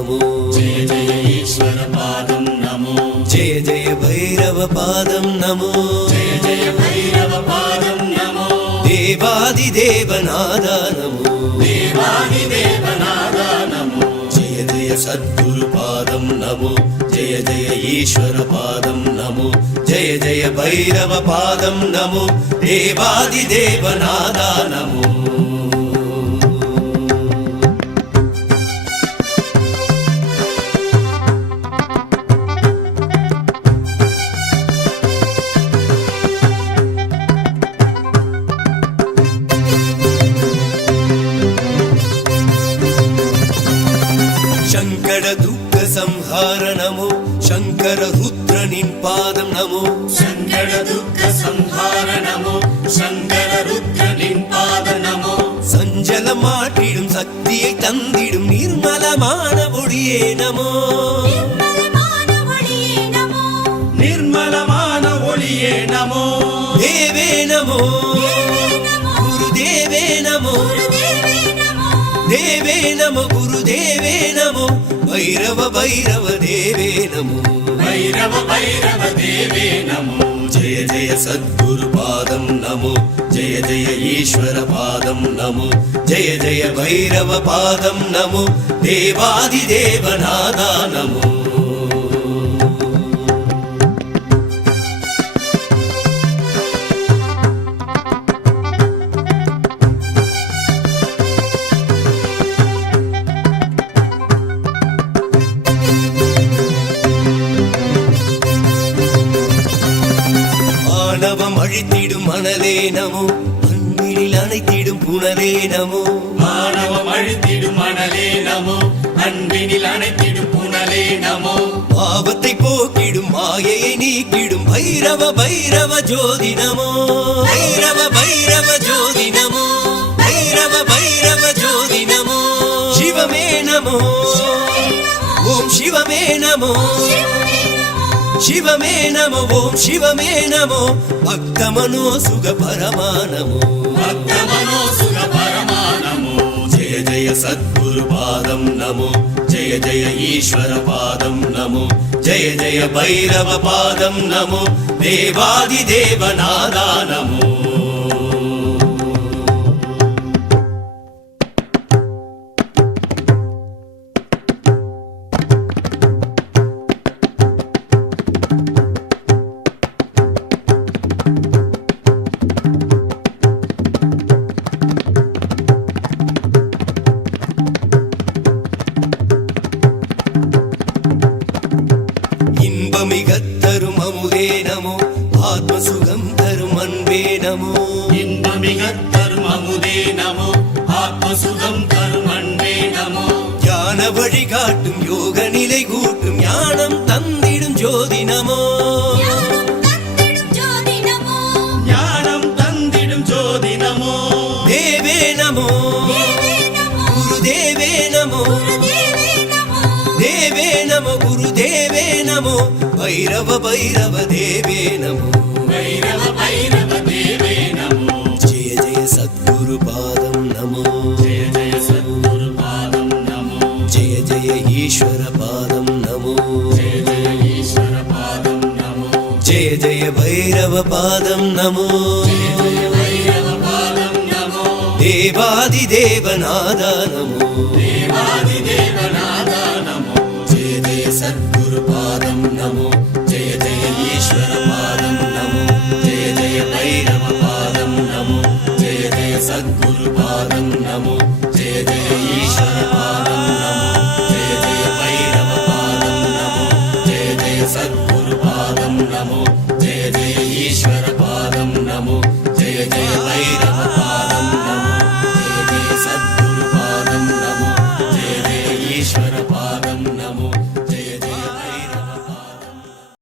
नमो जय जय ईश्वर पादं नमो जय जय भैरव पादं नमो जय जय भैरव पादं नमो देवादिदेवनादा नमो देवादिदेवनादा नमो जय जय सद्गुरु पादं नमो जय जय ईश्वर पादं नमो जय जय भैरव पादं नमो देवादिदेवनादा नमो शंकर दुःख संहार नमो शंकर रुद्र निन्पादं नमो शंकर दुःख संहार नमो शंकर रुद्र निन्पादं नमो சஞ்சலமாட்டிடும் சக்தியை தந்திடும் நிர்மலமான ஒளியே நமோ निर्मलमान ओलिये नमो தேவே நமோ குருதேவே நமோ தேவே நமோ குருதேவே நமோ भैरव भैरव देवे नमो भैरव भैरव देवे नमो जय जय सद्गुरु पादं नमो जय जय ईश्वर पादं नमो जय जय भैरव पादं नमो देवादिदेवनादा नमो ஆணவம் அழித்திடும் மணலே நமோ அன்பினில் அணைத்திடும் புனலே நமோ மானவம் அழித்திடும் மணலே நமோ அன்பினில் அணைத்திடும் புனலே நமோ பாவத்தை போக்கிடும் மாயையை நீக்கிடும் பைரவ பைரவ ஜோதி நமோ பைரவ பைரவ ஜோதி நமோ பைரவ பைரவ ஜோதி நமோ சிவமே நமோ ஓம் சிவமே நமோ शिवमे नमो ओम शिवमे नमो भक्त मनो सुख परमानमो भक्त मनो सुख परमानमो जय जय सद्गुरु पादं नमो जय जय ईश्वर पादं नमो जय जय भैरव पादं नमो देवादिदेवनादा नमो இன்பமிகத்தரும் அமுதே நமோ ஆத்ம சுகம் தரும் அன்பே நமோ இன்பமிகத்தரும் அமுதே நமோ ஆத்ம சுகம் தரும் அன்பே நமோ ஞான வழிகாட்டும் யோக நிலை கூட்டும் ஞானம் தந்திடும் ஜோதி நமோ ஞானம் தந்திடும் ஜோதி நமோ தேவே நமோ குருதேவே நமோ தேவே நமோ குருதேவே நமோ भैरव भैरव देवे नमो भैरव भैरव देवे नमो जय जय सद्गुरु पादं नमो जय जय सद्गुरु पादं नमो जय जय ईश्वर पादं नमो जय जय ईश्वर पादं नमो जय जय भैरव पादं नमो जय जय भैरव पादं नमो देवादिदेवनादा नमो देवादिदेवनादा नमो जय जय सद्गुरु पादं नमो